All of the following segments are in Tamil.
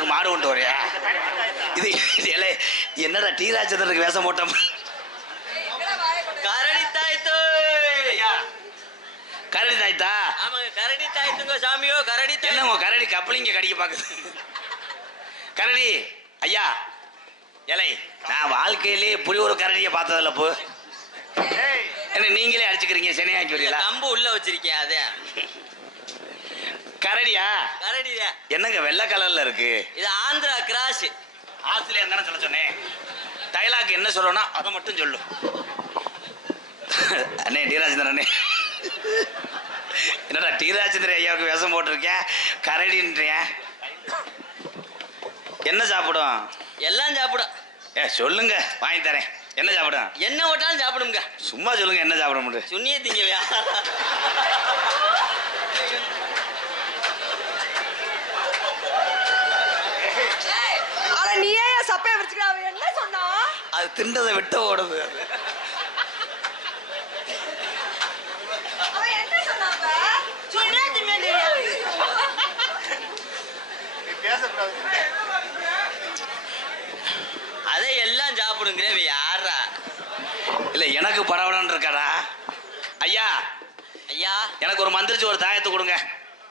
மாட்டுக்கு மாடு கொண்டு வரையா? இது என்னடா டி ராஜேந்திரனுக்கு வேஷம் போட்டோம். கரடி தாய்த்து கரடி தாய்த்தா? ஆமாங்க, கரடி தாய்த்துங்க சாமியோ. கரடி என்ன உங்க கரடி கப்பலிங்க கடிக்க பாக்குது? கரடி ஐயா, இலை நான் வாழ்க்கையிலே இப்படி ஒரு கரடியை பார்த்ததில்ல. போ என்ன நீங்களே அடிச்சுக்கிறீங்க, சென்னையாக்கி வரீங்களா? கம்பு உள்ள வச்சிருக்கேன். அதே கரடியா? கரடியா? என்னங்க வெள்ளை கலர்ல இருக்கு? இது ஆந்திரா கிராஸ். ஆஸ்திரேலியா தானே சொல்ல சொன்னேன். டைலாக் என்ன சொல்லணும்னா அதை மட்டும் சொல்லு. அண்ணே டி ராஜேந்திரன் அண்ணே, என்னடா டி ராஜேந்திரன் ஐயாவுக்கு வேஷம் போட்டிருக்கேன், கரடின்றேன். என்ன சாப்பிடும்? எல்லாம் சாப்பிடும். சொல்லுங்க வாங்கி தரேன். என்ன சாப்பிடும்? என்ன ஓட்டாலும் சாப்பிடுங்க. சும்மா சொல்லுங்க என்ன சாப்பிட முடியும்? சுண்ணியே திங்கவையா? நீயே சப்பைய வச்சுக்க. என்ன சொன்னா? அது திண்டதை விட்டு ஓடுது. அதை எல்லாம் சாப்பிடுங்கிற யாரா? இல்ல எனக்கு படவடன்னு இருக்காடா. ஐயா ஐயா, எனக்கு ஒரு மந்திரிச்சு ஒரு தாயத்தை கொடுங்க.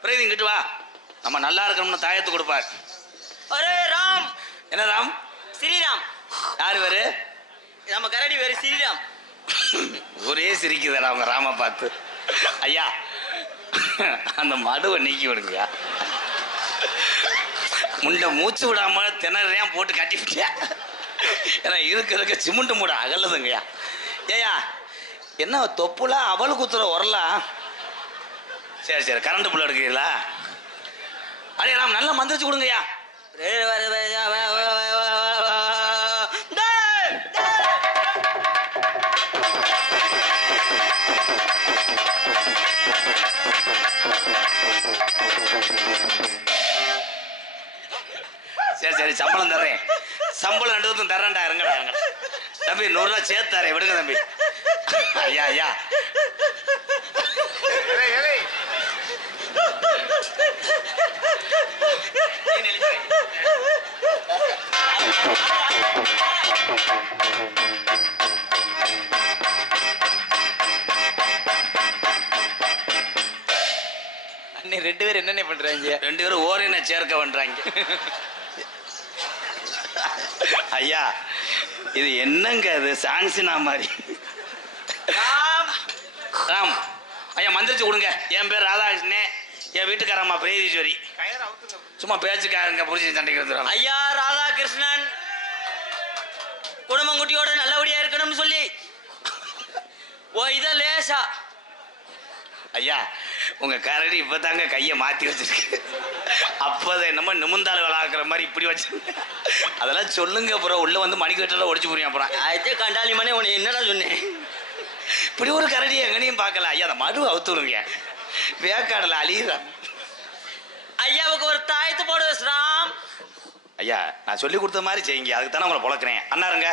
பிரீதி இங்கிட்டு வா, நம்ம நல்லா இருக்கணும்னு தாயத்தை கொடுப்பார். அரே ராம். என்ன ராம்? ஸ்ரீராம். யாரு வேறு? நம்ம கரடி வேறு ஸ்ரீராம். ஒரே சிரிக்குதுடா அவங்க ராம பார்த்து. ஐயா அந்த மடுவை நீக்கி விடுங்கய்யா. முண்டை மூச்சு விடாம திணறையான் போட்டு கட்டிவிட்டியா? ஏன்னா இருக்க சிமெண்ட் மூட அகலதுங்கய்யா. ஏயா என்ன தொப்புலாம் அவளு குத்துற உரலாம்? சரி சரி, கரண்ட் புள்ள எடுக்கிறீங்களா? அடே ராம் நல்லா மந்திரிச்சு கொடுங்கய்யா. சரி சரி, சம்பளம் தர்றேன். சம்பளம் 2 தர்றேன்டா. இருங்கடா இருங்கடா தம்பி, 100 ரூபா சேர்த்து தரேன், விடுங்க தம்பி. ஐயா ஐயா அண்ணே 2 பேரும் என்னென்ன பண்றாங்க? 2 பேரும் ஓரின சேர்க்க பண்றாங்க. ஐயா இது என்னங்க? அது சான்சினா மாதிரி. ராம் ஐயா மந்திரிச்சு கொடுங்க. என் பேர் ராதாகிருஷ்ணே, என் வீட்டுக்காரம்மா பிரீதீஸ்வரி. சும்மா பேச்சுக்காரங்க புரிச்சு சண்டைக்கு வந்துடுறாங்க. ஐயா ராதாகிருஷ்ணன் குடும்பம் குட்டியோட நல்லபடியா இருக்கணும்னு சொல்லி இத லேசா. ஐயா உங்க கரடி இப்பதாங்க கையை மாத்தி வச்சிருக்கு. அப்போதை என்னமோ நிமிந்தாள் விளாக்குற மாதிரி இப்படி வச்சு அதெல்லாம் சொல்லுங்க. அப்புறம் உள்ள வந்து மணிக்கட்டெல்லாம் ஒடிச்சு புரியும். அப்புறம் அதே கண்டாலி மணி உன்னை என்னடா சொன்னேன்? இப்படி ஒரு கரடி எங்கனையும் பார்க்கல. ஐயா அதை மடு அவுத்து விடுங்க, வேக்காடல அழியுறான். ஐயாவுக்கு ஒரு தாயத்து போடு ராம். ஐயா நான் சொல்லி கொடுத்த மாதிரி செய்யுங்க, அதுக்கு தானே உங்களை பொழக்கிறேன். அண்ணாருங்க.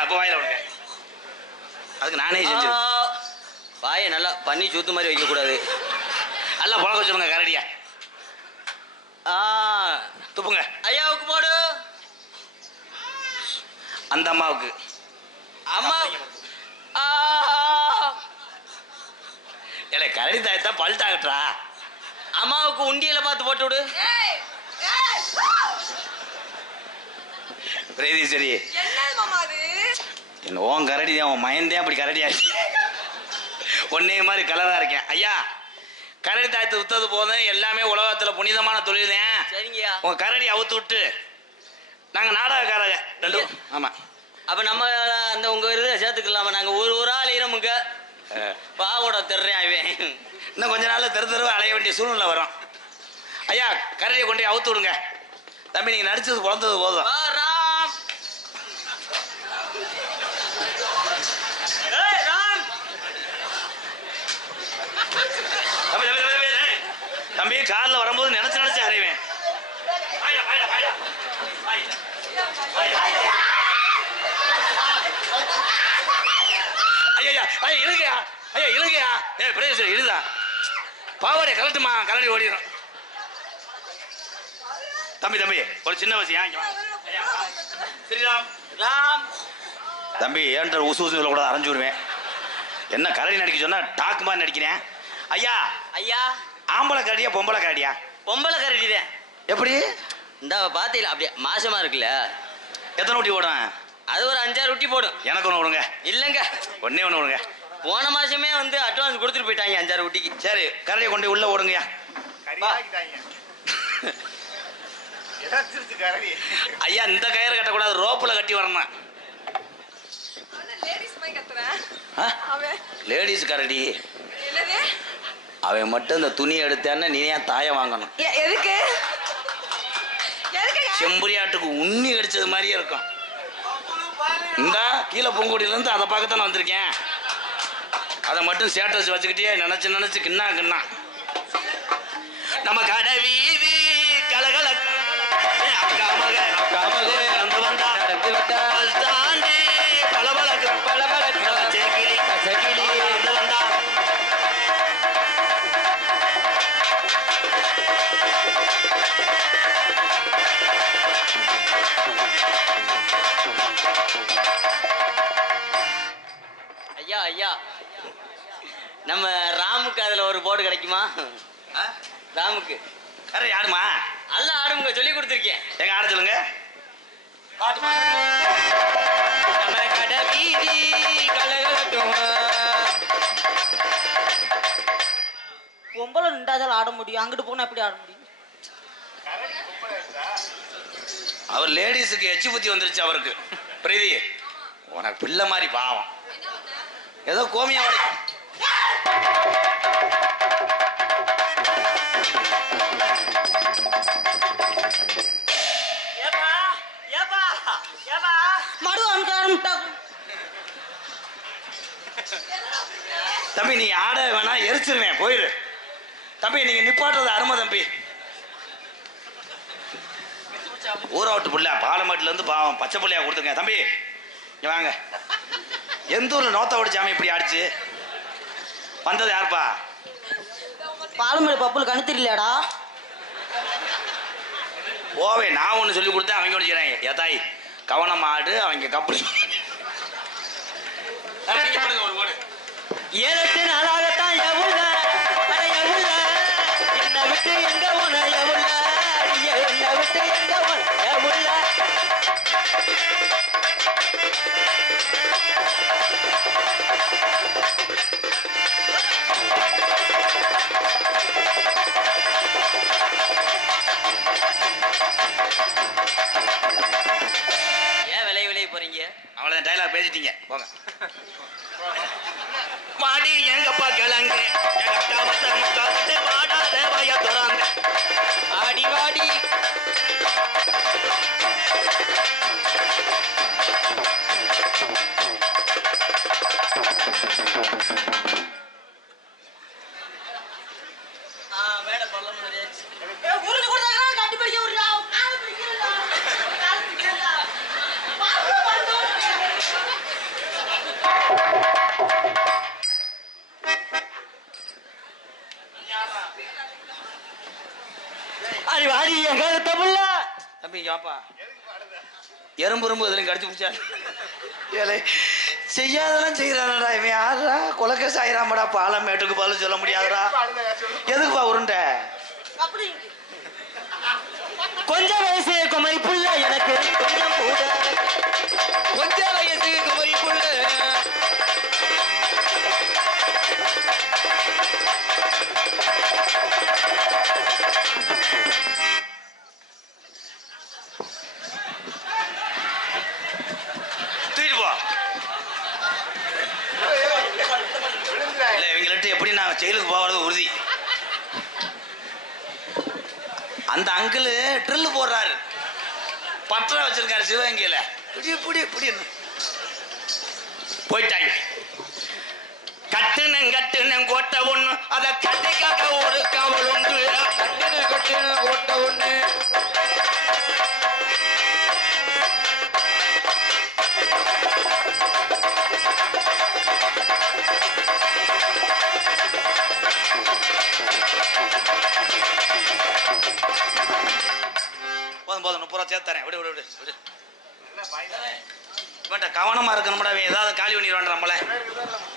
அப்போ வாயில விடுங்க. அதுக்கு நானே செஞ்சு வாயை நல்லா பண்ணி சூத்து மாதிரி வைக்க கூடாது. நல்லா பழக்க சொல்லுங்க கரடியா. துப்புங்க. ஐயாவுக்கு போடு. அந்த அம்மாவுக்கு. அம்மா இல்லை கரடி தாயத்தா பல்ட்டாகட்டா. அம்மாவுக்கு உண்டியல பார்த்து போட்டு விடு. பிரீதீஸ்வரி என்ன ஓன் கரடி தான், உன் மயந்தே அப்படி கரடி ஆச்சு. ஒன்னே மாதிரி கலரா இருக்கேன். ஐயா கரடி தாயத்தை வித்தது போதும், எல்லாமே உலகத்துல புனிதமான தொழில் தான். சரிங்கய்யா. உங்க கரடி அவுத்து விட்டு நாங்க நாடகக்காரங்க 2. ஆமா. அப்ப நம்ம அந்த உங்க இதை சேர்த்துக்கலாமா? நாங்க ஒரு ஆள் ஈரமுங்க பாவோட தெர்றேன். அவன் இன்னும் கொஞ்ச நாள்ல தெருவா அலைய வேண்டிய சூழ்நிலை வரும். ஐயா கரடியை கொண்டு அவுத்து விடுங்க. தம்பி நீங்க நடிச்சது குழந்தது போதும். ராம் தம்பி தம்பி தம்பி தம்பி கார்ல வரும்போது நினைச்சு அறைவேன். ஐயா ஐயா இழுகையா, ஐயா இழுகையா. பிரதேசம் இழுதா. பாவாடை கலட்டுமா, கலட்டி ஓடிடும். தம்பி தம்பி ஒரு சின்ன விஷயம். ஸ்ரீராம் ராம் தம்பி ஏன்ற உசு உசுல கூட அரைஞ்சு விடுவேன். என்ன கரடி நடிக்க சொன்னா டாக்கு மாதிரி நடிக்கிறேன். ஐயா ஐயா, ஆம்பளை கரடியா பொம்பளை கரடியா? பொம்பளை கரடிதான். எப்படி? இந்த பாத்தீங்களா அப்படியே மாசமா இருக்குல்ல, எத்தனை ஊட்டி ஓடும்? அது ஒரு 5-6 ரொட்டி போடும். எனக்கு ஒன்று விடுங்க. இல்லைங்க, ஒன்னே ஒன்று விடுங்க. போன மாசமே வந்து அட்வான்ஸ் கொடுத்துட்டு போயிட்டாங்க 5-6 ரொட்டிக்கு. சரி கரடியை கொண்டு உள்ள ஓடுங்கய்யா. ஐயா இந்த கயிறு கட்டக்கூடாது, ரோப்புல கட்டி வரணும். லேடிஸ் மாதிரி கத்துறேன். ஆ? அவன் லேடிஸ் கரடி. என்னது? அவன் மட்டும் இந்த துணி எடுத்தான்னு நீ ஏன் தாயை வாங்கணும்? எதுக்கு? எதுக்குங்க? செம்பரியாட்டுக்கு உண்ணி கடிச்சது மாதிரியே இருக்கும். இந்த கீழே பூங்குடியில இருந்து அதை பார்க்கத்தானே வந்திருக்கேன். அதை மட்டும் ஸ்டேட்டஸ் வச்சுக்கிட்டே நினைச்சு நினைச்சு கிண்ணா கிண்ணா. நம்ம கடை வீதி கலகல அக்கா மக வந்து வந்தா தாண்டி பளபளக்கு செகிலி வந்து வந்தா. ஐயா ஐயா, நம்ம ராமுக்கு அதுல ஒரு போர்டு கிடைக்குமா? ராமுக்கு வேற யாருமா? அல்ல ஆடுங்க சொல்லி கொடுத்துருக்கேன். எங்க ஆட சொல்லுங்க. நம்ம கடை வீதி கலகலக்கும். பொம்பளை நின்றாதால் ஆட முடியும், அங்கிட்டு போனா எப்படி ஆட முடியும்? அவர் லேடிஸுக்கு எச்சு புத்தி வந்துருச்சு அவருக்கு. பிரீதி உனக்கு பிள்ளை மாதிரி பாவம். ஏதோ கோமியா மறு அனுப்பிட்டா தம்பி நீ ஆட வேணா, எரிச்சிருவேன், போயிரு. தம்பி நீங்க நிப்பாட்டுறது அருமை தம்பி. ஊராவட்டு புள்ள பாலமேட்டுல இருந்து பாவம் பச்சை புள்ளையா கொடுத்துங்க. தம்பி இங்க வாங்க. எந்த ஊர்ல நோத்தாவோட சாமி இப்படி ஆடிச்சு? வந்தது யாருப்பா? பாலமேடு பப்புல கணு தெரியலடா. போவே நான் ஒன்று சொல்லி கொடுத்தேன், அவங்க ஒன்று செய்றாங்க. ஏதாய் கவனம் ஆடு, அவங்க கப்பல். ஒரு போடு. 7 நாளாகத்தான் எவுள்ள எவுள்ள என்ன விட்டு எங்க போன எவுள்ள என்ன விட்டு எங்க போன எவுள்ள. ஏன் விளைய போறீங்க? அவ்வளோதான், டைலாக் பேசிட்டீங்க, போங்க. பாடி எங்கப்பா கிழங்கு பாடாத வய துறாங்க ஆடி வாடி மேட பல்ல முடியாச்சு. உருது கொடுத்தாங்க கட்டி பிடிக்க விடுறா, கால் பிடிக்கிறா, கால் பிடிக்கிறா. அடி வாடி எங்க தமிழ்ல தம்பி யாப்பா எறும்பு எறும்பு இதுலையும் கடிச்சு பிடிச்சா ஏழை செய்யாதெல்லாம் செய்யறானடா. இவன் யாரா கொலக்கேஸ் ஆயிராமடா. பாலமேட்டுக்கு பதில் சொல்ல முடியாதுடா. எதுக்குப்பா உருண்டை? அப்படி கொஞ்சம் வயசு குமரி புள்ள எனக்கு கொஞ்சம் கூட கொஞ்சம் வயசு குமரி புள்ள. தூக்கிட்டு போ. இல்ல இவங்கள்ட்ட எப்படி நான் ஜெயிலுக்கு போகிறது உறுதி. அந்த அங்கிள் ட்ரில்லு போடுறாரு, பற்ற வச்சிருக்காரு சிவகங்கையில. புடி புடி புடின்னு போயிட்டாங்க. கட்டுனங் கோட்டை ஒண்ணு, அத கட்டிக்காக ஒரு காவல் உண்டு. கட்டுன கோட்டை ஒண்ணு. சேர்த்தறேன். விடு விடு விடு விடு. இவன்ட்ட கவனமா இருக்கணும்டா, அவன் ஏதாவது காலி பண்ணிடுவான் நம்மள.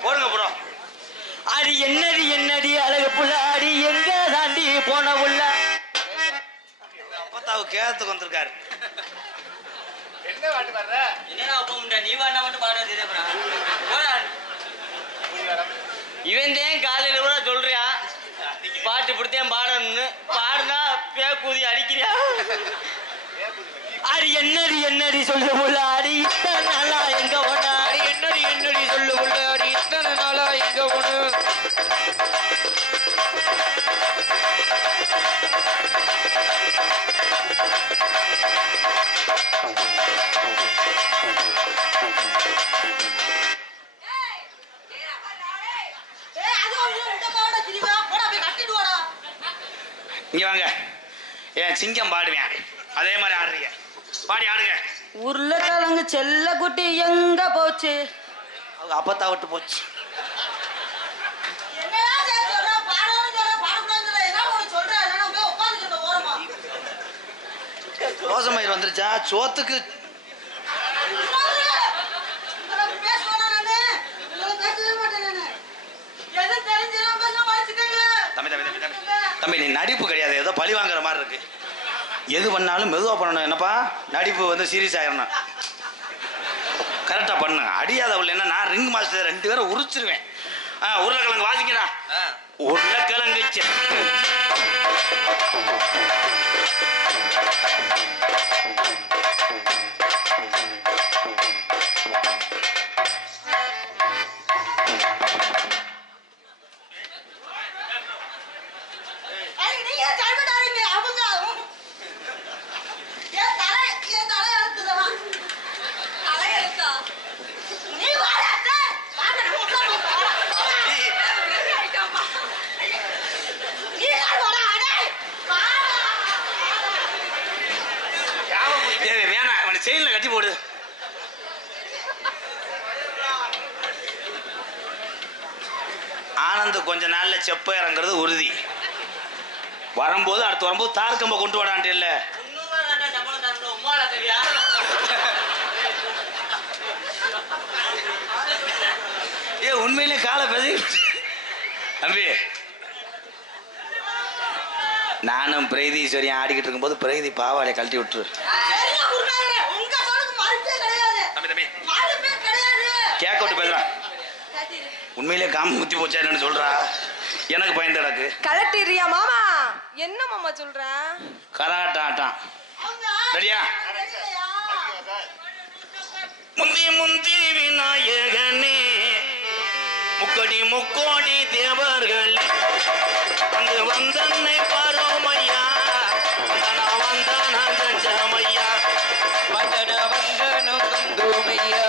போடுங்க ப்ரோ. அடி என்னடி அழகு புள்ள, அடி எங்க தாண்டி போன உள்ள. அப்பத்தாவு கேத்துக்கு வந்திருக்காரு. என்னடா அப்ப முண்டா நீ வாடா மட்டும் பாடுறது இவன் தான் காலையில கூட சொல்றியா பாட்டு பிடித்தேன் பாடணும்னு. பாடுனா பேக்கூதி அடிக்கிறியா? அடி என்னடி சொல்லு புள்ள, அடி இத்தனை நாளா எங்க போன. அடி என்னடி சொல்லு புள்ள, அடி இத்தனை நாளா எங்க போன. இங்க வாங்க. ஏன் சிங்கம் பாடுவேன், அதே மாதிரி ஆடுறீங்க. பாடி ஆடுங்க. உருளைக்கிழங்கு செல்ல குட்டி எங்க போச்சு? அவங்க அப்பத்தா விட்டு போச்சு. ரோசமயிர் வந்துருச்சா சோத்துக்கு? தம்பி நீ நடிப்பு கிடையாது, ஏதோ பழி வாங்குற மாதிரி இருக்கு. எது பண்ணாலும் மெதுவா பண்ணணும். என்னப்பா நடிப்பு வந்து சீரியஸ் ஆயிடணும். கரெக்டா பண்ணு. அடியாத உள்ள என்ன, நான் ரிங் மாஸ்டர் 2 பேரை உரிச்சிருவேன். உருளைக்கிழங்கு வாசிக்கிறா. உருளைக்கிழங்கு வேணாம், அவனை செயின்ல கட்டி போடு. ஆனந்த் கொஞ்ச நாள்ல செப்ப இறங்குறது உறுதி. வரும்போது அடுத்து வரும்போது தார்கம்ப கொண்டு வரான்ட்டு இல்ல. உண்மையிலே காலை பேசி தம்பி. நானும் பிரீதீஸ்வரியும் ஆடிக்கிட்டு இருக்கும்போது பிரீதி பாவாடைய கழட்டி விட்டுரு. கேட்க விட்டு பேசுறான். உண்மையிலே காம முத்தி போச்சா என்னன்னு சொல்றா. எனக்கு பயந்து கிடக்கு. கலட்டிரியா மாமா? என்ன மாமா சொல்ற? கராட்டாட்டம் சரியா? முந்தி முந்தி விநாயகனே, முக்கடி முக்கோடி தேவர்கள் வந்து வந்தன்னை பரோமையா, வந்தான கஞ்சமையா, வந்தன கந்தோமையா.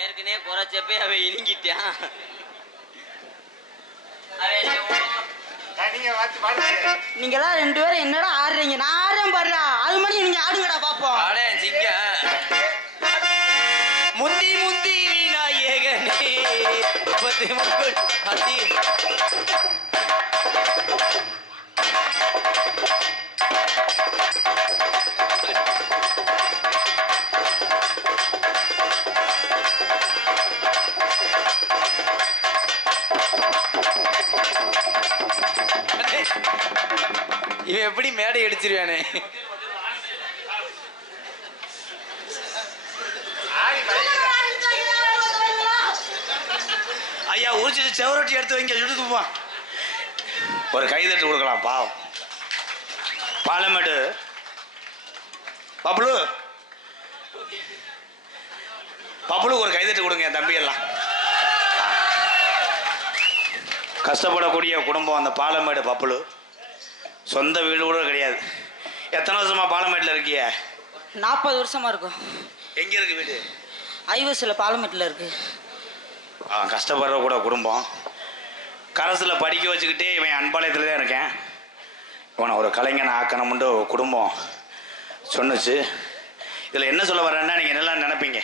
ஏற்கனவே குறைச்சப்பே அவன் இறங்கிட்டான். நீங்களா 2 பேரும் என்னடா ஆடுறீங்க? நான் ஆடுறேன் பாருடா. அது மாதிரி நீங்க ஆடுங்கடா பாப்போம். முந்தி முந்தி விநாயகனே, பத்தி முக்கோடி பத்தி. இவன் எப்படி மேடை அடிச்சிருவானே. ஐயா உரிச்சிட்டு செவரொட்டி எடுத்து வைங்க சுட்டு ஒரு கைதட்டு கொடுக்கலாம் பாவம். பாலமேடு பப்ளு பப்ளுக்கு ஒரு கைதட்டு கொடுங்க என் தம்பி எல்லாம். கஷ்டப்படக்கூடிய குடும்பம் அந்த பாலமேடு பப்ளு. சொந்த வீடு கூட கிடையாது. எத்தனை வருஷமா பாலமேட்டில் இருக்கிய? 40 வருஷமா இருக்கும். எங்க இருக்கு வீடு? ஐவசில் பாலமேட்டில் இருக்கு. கஷ்டப்படுற கூட குடும்பம். கரசில் படிக்க வச்சுக்கிட்டே இவன் அன்பாளையத்தில் தான் இருக்கேன். இவனை ஒரு கலைஞனை ஆக்கணும்னு குடும்பம் சொன்னுச்சு. இதில் என்ன சொல்ல வரேன்னா நீங்கள் நல்லா நினைப்பீங்க,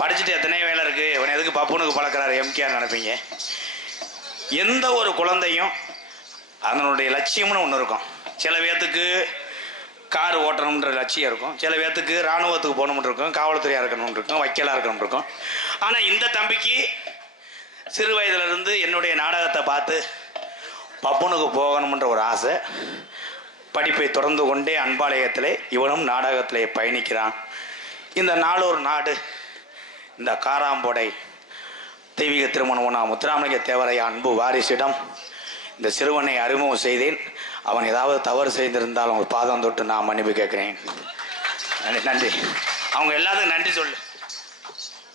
படிச்சுட்டு எத்தனையோ வேலை இருக்குது, இவனை எதுக்கு பப்புனுக்கு பழக்கிறாரு எம்கேஆர் நினைப்பீங்க. எந்த ஒரு குழந்தையும் அதனுடைய லட்சியம்னு ஒன்று இருக்கும். சில பேர்த்துக்கு கார் ஓட்டணுன்ற லட்சியம் இருக்கும், சில பேர்த்துக்கு இராணுவத்துக்கு போகணும்னு இருக்கும், காவல்துறையாக இருக்கணும்னு இருக்கும், வக்கீலாக இருக்கணும்னு இருக்கும். ஆனால் இந்த தம்பிக்கு சிறு வயதிலிருந்து என்னுடைய நாடகத்தை பார்த்து பப்புனுக்கு போகணும்ன்ற ஒரு ஆசை. படிப்பை தொடர்ந்து கொண்டே அன்பாலயத்திலே இவனும் நாடகத்திலே பயணிக்கிறான். இந்த நாளொரு நாடு, இந்த காராம்போடை தெய்வீக திருமணம் முத்துராமலிங்க தேவரைய அன்பு வாரிசிடம் இந்த சிறுவனை அறிமுகம் செய்தேன். அவன் ஏதாவது தவறு செய்திருந்தால் அவங்க பாதம் தொட்டு நான் மன்னிப்பு கேட்குறேன். நன்றி. அவங்க எல்லாத்துக்கும் நன்றி சொல்லு,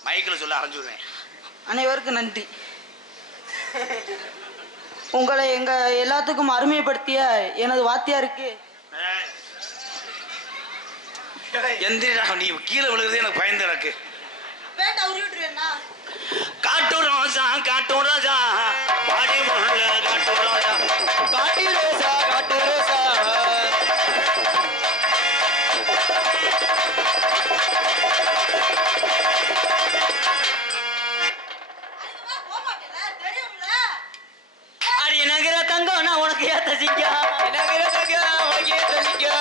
மைக்கில் சொல்ல அரைஞ்சுடுறேன். அனைவருக்கும் நன்றி. உங்களை எங்க எல்லாத்துக்கும் அருமைப்படுத்திய எனது வாத்தியாருக்கு எந்திரா, நீ கீழே விழுகிறது எனக்கு பயந்து எனக்கு. பேட்டை உருவி விட்டுருவேண்ணா. காட்டு ரோசா காட்டு ரோசா பாடி முள்ள காட்டு ரோசா காட்டு ரோசா காட்டு ரோசா போக மாட்டேல, தெரியும்ல. அடி நகர தங்கம் நான் உனக்கு ஏத்த சிங்கா, நகர தங்கம் உனக்கு ஏத்த சிங்கா.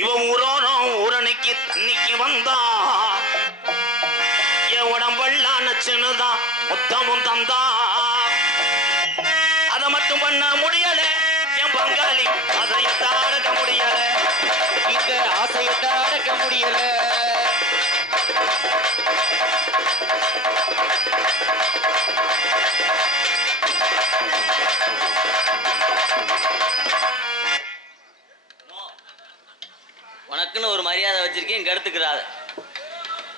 இவன் ஊரோரம் ஊரணிக்கு தண்ணிக்கு வந்தா என் உடம்பெல்லாம் நச்சுன்னுதான் மொத்தமும் தந்தா. அதை மட்டும் பண்ண முடியல என் பங்காளி, அதையத்தான் அடக்க முடியல, இந்த ஆசையத்தை அடக்க முடியல. உனக்குன்னு ஒரு மரியாதை வச்சிருக்கேன், இங்க எடுத்துக்கிறாத.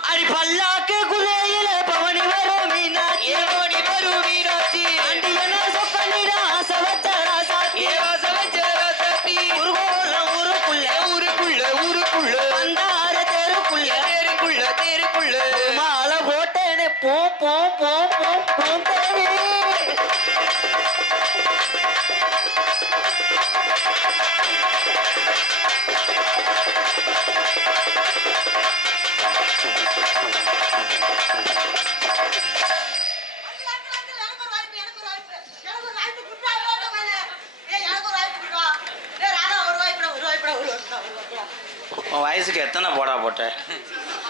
அடி பல்லாக்கு குதிரையில பவனி வரும் மீனாட்சி, பவனி வரும் மீனாட்சி. அண்டி என்ன சொப்பனிட ஆசை வச்ச ராசாத்தி, ஆசை வச்ச ராசாத்தி. ஊருக்குள்ள ஊருக்குள்ள ஊருக்குள்ள வந்தார தெருக்குள்ள தெருக்குள்ள தெருக்குள்ள மாலை போட்டேனே போ போ போ போ போ தேவி. எனக்கு ஒரு வாய்ப்பு, எனக்கு ஒரு வாய்ப்பு, எனக்கு ஒரு வாய்ப்பு கொடுத்தா ரோட்ட மேல. எனக்கு ஒரு வாய்ப்பு கொடுவா. ராதா ஒரு வாய்ப்புடா, ஒரு வாய்ப்புடா, ஒரு வாய்ப்புடா, ஒரு வாய்ப்புடா. உன் வயசுக்கு எத்தனை போடா போட்ட?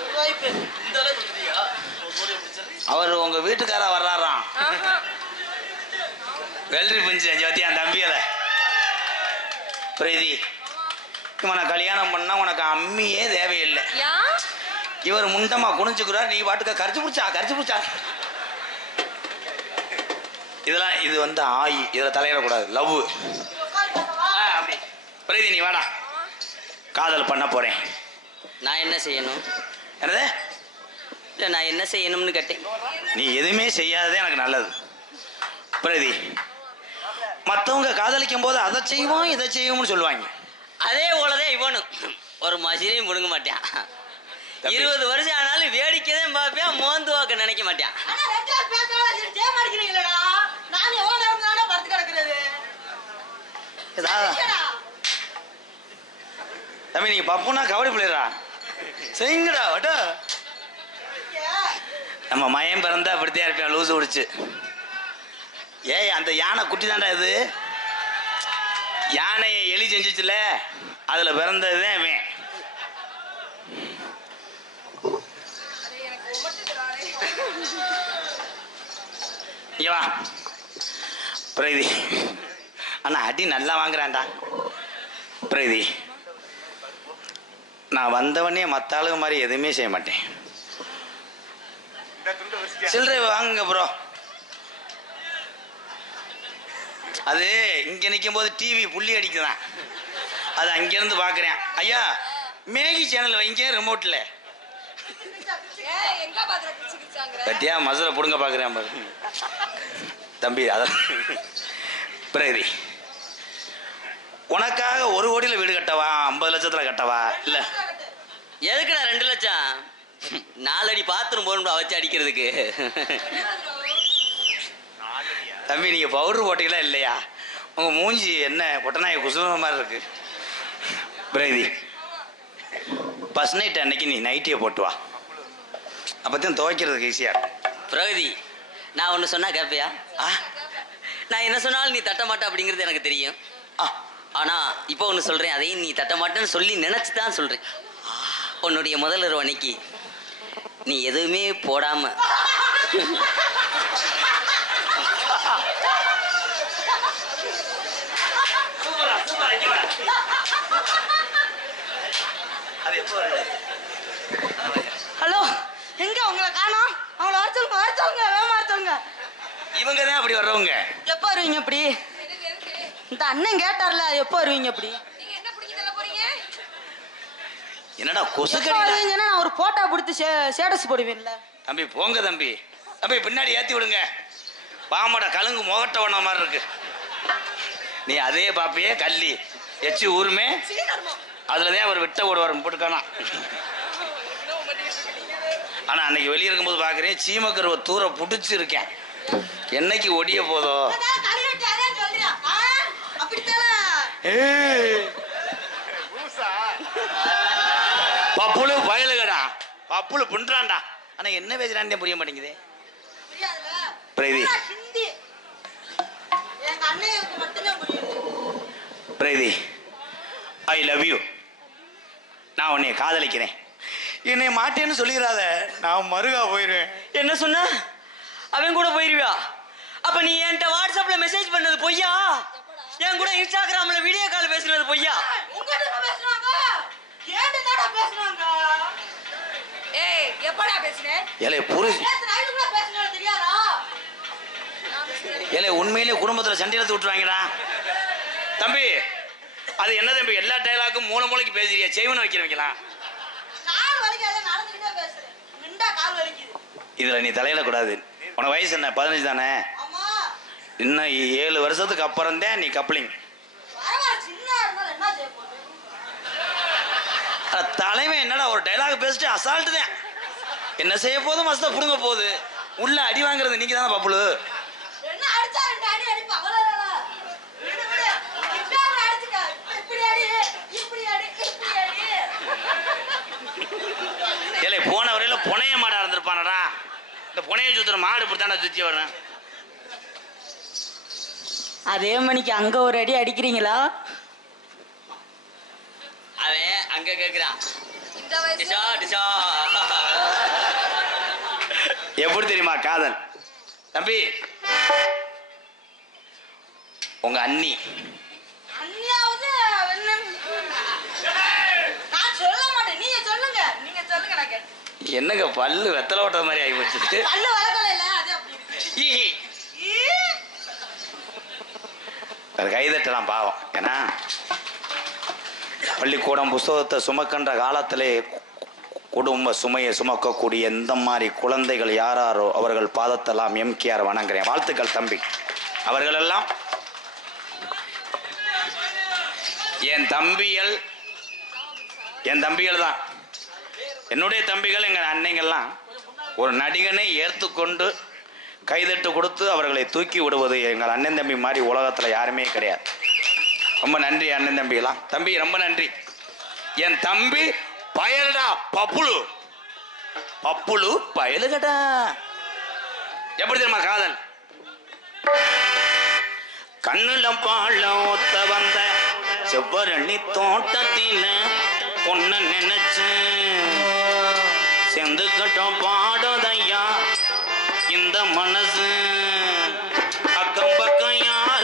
ஒரு வாய்ப்பு. அவர் உங்க வீட்டுக்காரா வர்றாராம். வெள்ளரி பிஞ்சு அஞ்சு வத்தி என் தம்பியில பிரீதி, இவனை கல்யாணம் பண்ணா உனக்கு அம்மியே தேவையில்லை. இவர் முண்டமா குனிஞ்சுக்கிறார், நீ பாட்டுக்க கரிச்சு பிடிச்சா. இதெல்லாம் இது வந்து ஆயி, இதில் தலையிடக்கூடாது. லவ். அப்படி பிரீதி நீ வாடா, காதல் பண்ண போறேன். நான் என்ன செய்யணும்? என்னது? இல்லை, நான் என்ன செய்யணும்னு கேட்டேன். நீ எதுவுமே செய்யாததே எனக்கு நல்லது பிரீதி. மற்றவங்க காதலிக்கும் போது அதை செய்வோம் இதை செய்வோம்னு சொல்லுவாங்க. அதே போலதான் இவனும் ஒரு மசிலையும் முடுங்க மாட்டான். 20 வருஷம் ஆனாலும் வேடிக்கை தான் பார்ப்பேன், மோந்து வாக்க நினைக்க மாட்டான். ஆனா ரெண்டு பேர் பேசலாம், சரி, ஜெயம் அடிக்கிறீங்களேடா. நான் எவ்வளவு நேரம் தானே படுத்து கிடக்குறது. சரிடா. தம்பி நீங்க பப்புனா கபடி பிள்ளைடா, செய்யுங்கடா வட்டா. நம்ம மயம் பிறந்தா அப்படித்தான் இருப்பேன், லூசு குடிச்சு. ஏய் அந்த யானை குட்டி தாண்டா இது. யானையை எலி செஞ்சிச்சுல, அதுல பிறந்ததுதான் இவன். இங்க வா. பிரீதி அண்ணா அடி நல்லா வாங்குறான்டா. பிரீதி, நான் வந்தவனே மற்ற ஆளுங்க மாதிரி எதுவுமே செய்ய மாட்டேன். சில்லறை வாங்குங்க ப்ரோ. அது இங்க நிற்கும் போது டிவி புள்ளி அடிக்குதான், அது அங்கிருந்து பார்க்குறேன். ஐயா மேகி சேனல் வைங்க ரிமோட்ல. பத்தியா மதுரை பிடுங்க பார்க்குறேன் பாரு தம்பி. அதான் பிரீதி, உனக்காக 1 கோடியில் வீடு கட்டவா 50 லட்சத்தில் கட்டவா? இல்லை எதுக்குடா 2 லட்சம்? 4 அடி பாத்ரூம் போகணும்டா வச்சு அடிக்கிறதுக்கு. தம்பி நீங்கள் பவுடர் போட்டிங்களா இல்லையா? உங்கள் மூஞ்சி என்ன கொட்டநாய குசும மாதிரி இருக்கு. பிரீதி, ஃபர்ஸ்ட் நைட் அன்னைக்கு நீ நைட்டியை போட்டு வா, அப்போதான் துவைக்கிறதுக்கு ஈஸியாக இருக்கும். பிரகதி, நான் ஒன்று சொன்னா கேட்பியா? நான் என்ன சொன்னாலும் நீ தட்ட மாட்ட அப்படிங்கிறது எனக்கு தெரியும். ஆனா இப்போ ஒன்று சொல்றேன், அதையும் நீ தட்ட மாட்டேன்னு சொல்லி நினைச்சு தான் சொல்றேன். உன்னுடைய முதல் இரவு அன்னைக்கு நீ எதுவுமே போடாம ஹலோ, எங்க உங்களை காணோம்? அவங்கள வர சொல்லுங்க, வர சொல்லுங்க, வேகமா வர சொல்லுங்க. இவங்க தான் அப்படி வர்றவங்க. எப்போ வருவீங்க இப்படி? இந்த அண்ணன் கேட்டார்ல, எப்போ வருவீங்க இப்படி? என்னடா கொசு எப்போ கடிடா. வருவீங்கன்னா நான் ஒரு போட்டோ பிடித்து ஸ்டேட்டஸ் போடுவீன்ல. தம்பி போங்க தம்பி. தம்பி பின்னாடி ஏற்றி விடுங்க. பாமட கழுங்கு முகட்டவன மாதிரி இருக்கு. நீ அதே பாப்பியே கள்ளி எச்சு ஊருமே அதுலதான் அவர் விட்ட ஓடுவார் போட்டுக்கானா. ஆனா அன்னைக்கு வெளியே இருக்கும்போது பாக்குறேன் சீமக்கருவ தூர புடிச்சு இருக்கேன். என்னைக்கு ஒடிய போதோ. பப்புளு பயலுகடா, பப்புளு பின்றான்டா. ஆனா என்ன பேசுறான்னு புரிய மாட்டேங்குது. பிரீதி, பிரீதி, ஐ லவ் யூ. நான் உன்னை காதலிக்கிறேன். என்னை மாட்டேன்னு சொல்லிடாத, நான் மருகா போயிருவேன். என்ன சொன்ன? அவன் கூட போயிருவியா? அப்ப நீ என்கிட்ட வாட்ஸ்அப்ல மெசேஜ் பண்ணது பொய்யா? என் கூட இன்ஸ்டாகிராம்ல வீடியோ கால் பேசுறது பொய்யா? உண்மையிலே குடும்பத்துல சண்டையில விட்டுருவாங்கடா. தம்பி அது என்ன தம்பி எல்லா டைலாக்கும் மூல மூளைக்கு பேசுறியா? செய்வன வைக்கிறவங்களா? இதுல நீ தலையிட கூடாது. உனக்கு வயசு என்ன? 15 தானே? இன்னும் 7 வருஷத்துக்கு அப்புறம் தான் நீ கப்ளிங். தலைமை என்னடா ஒரு டைலாக் பேசிட்டு அசால்ட்டு தான். என்ன செய்ய போதும் மஸ்தா புடுங்க போகுது. உள்ள அடி வாங்குறது நீங்க தானே பப்புளு. ஏலே போன வரையில புனைய மாடா இருந்திருப்பானடா. இந்த புனைய சுத்துற மாடு இப்படித்தானே சுத்தி வரேன். அதே மணிக்கு அங்க ஒரு அடி அடிக்கிறீங்களா? அவன் அங்க கேக்குறான். எப்படி தெரியுமா காதல்? தம்பி உங்க அண்ணி என்னங்க பல்லு வெத்தலை ஓட்ட மாதிரி ஆகி போச்சு. கைதட்டலாம் பாவம். ஏன்னா பள்ளிக்கூடம் புஸ்தகத்தை சுமக்கின்ற காலத்திலே குடும்ப சுமையை சுமக்கக்கூடிய இந்த மாதிரி குழந்தைகள் யாராரோ அவர்கள் பாதத்தெல்லாம் எம்கேஆர் வணங்குறேன். வாழ்த்துக்கள் தம்பி. அவர்களெல்லாம் என் தம்பிகள் தான். என்னுடைய தம்பிகள் எங்கள் அன்னைங்கள்லாம் ஒரு நடிகனை ஏற்றுக்கொண்டு கைதட்டு கொடுத்து அவர்களை தூக்கி விடுவது எங்கள் அண்ணன் தம்பி மாதிரி உலகத்தில் யாருமே கிடையாது. ரொம்ப நன்றி அண்ணன் தம்பிலாம். தம்பி ரொம்ப நன்றி. என் தம்பி பயலுடா பப்புளு. பப்புளு பயலுகடா. எப்படி தெரியுமா காதல்? கண்ணுல பாழம் ஒத்த வந்த செவ்வரணி தோட்டத்தில பொண்ணு நினைச்சு செந்து கட்டம் பாடுதையா இந்த மனசு. அக்கம் பக்கம் யார்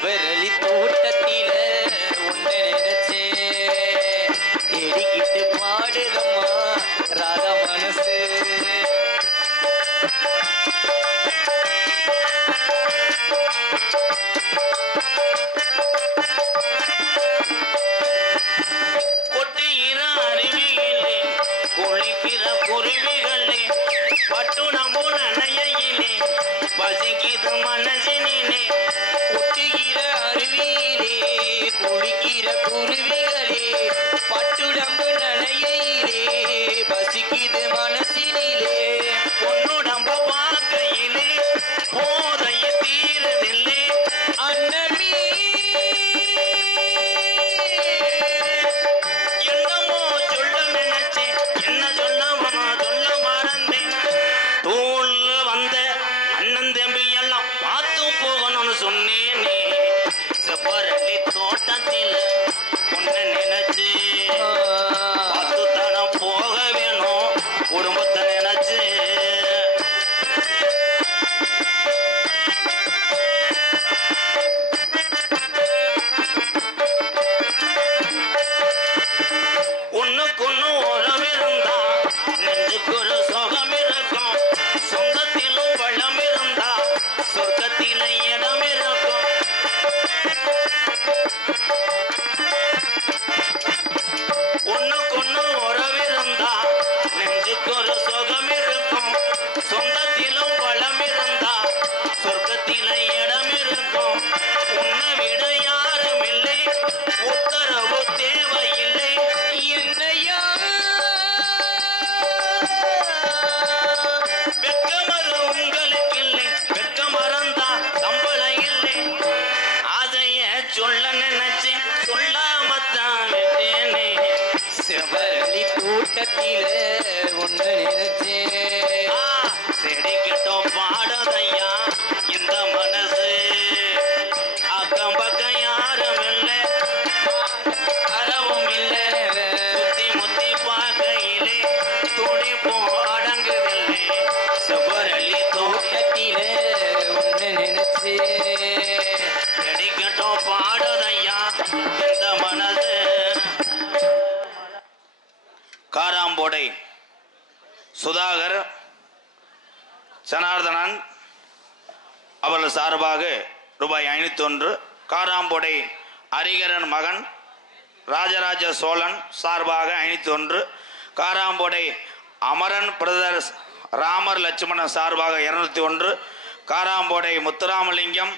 செவ்வரளி தோட்டத்தில உன்னை நினைச்சேன் தேடிக்கிட்டு பாடுதம்மா ராதா மனசு கொட்டுகிற அருவியிலே குளிக்கிற குருவிகளே பட்டுணம்பு நனையிலே பசிக்குது மனசினிலே கொட்டுகிற அருவியிலே குளிக்கிற குருவிகளே பட்டுடம்பு நனையிலே பசிக்குது மனசினிலே பொன்னுடம்ப பார்க்கையிலே போதைய தீரதில்லை அன்னமே என்னமோ சொல்ல நினைச்சேன் என்ன சொல்ல மறந்தேன் தோல்ல வந்த அண்ணன் தம்பி எல்லாம் பார்த்து போகணும்னு சொன்னேனே செவ்வரளி தோட்டத்தில் உன்னை நினைச்சு பார்த்து தானே போக வேணும் குடும்பத்தை நினைச்சு ஒண்ணுக்கொண்ணு உறவு இருந்தா நெஞ்சுக்கு ஒரு சுகம் இருக்கும் சொந்தத்திலும் வளம் இருந்தா சொர்க்கத்தில இடம் இருக்கும் ஒண்ணுக்கொண்ணு உறவு இருந்தா நெஞ்சுக்கு ஒரு சுகம் இருக்கும் சொந்தத்திலும் வளம் இருந்தா சொர்க்கத்தில இடம் இருக்கும் உன்னை விட யாரும் இல்லை உத்தரவு தேவையில்லை என்னையா வெட்கமது உங்களுக்கு இல்லை வெட்க மறந்தா சம்பளம் இல்லை அதைய சொல்ல நினைச்சேன் சொல்லாமத்தான் விட்டேனே செவ்வரளி தோட்டத்தில உன்னை நினைச்சேன் செடிக்கிட்டோம் பாடதையா இந்த மனசு அக்கம் பக்கம் யாரும் இல்லை அறவும் இல்லை சுத்தி முத்தி பார்க்கையிலே துடிப்பும் அடங்குதில்லை செவ்வரளி தோட்டத்தில உன்னை நினைச்சேன் செடிக்கிட்டோம் பாடதையா இந்த மனசு காராம்போடை சுதாகர் ஜனார்தனன் அவர்கள் சார்பாக ரூபாய் 501 காராம்போடை ஹரிகரன் மகன் ராஜராஜ சோழன் சார்பாக 501 காராம்போடை அமரன் பிரதர்ஸ் ராமர் லட்சுமணன் சார்பாக 201 காராம்போடை முத்துராமலிங்கம்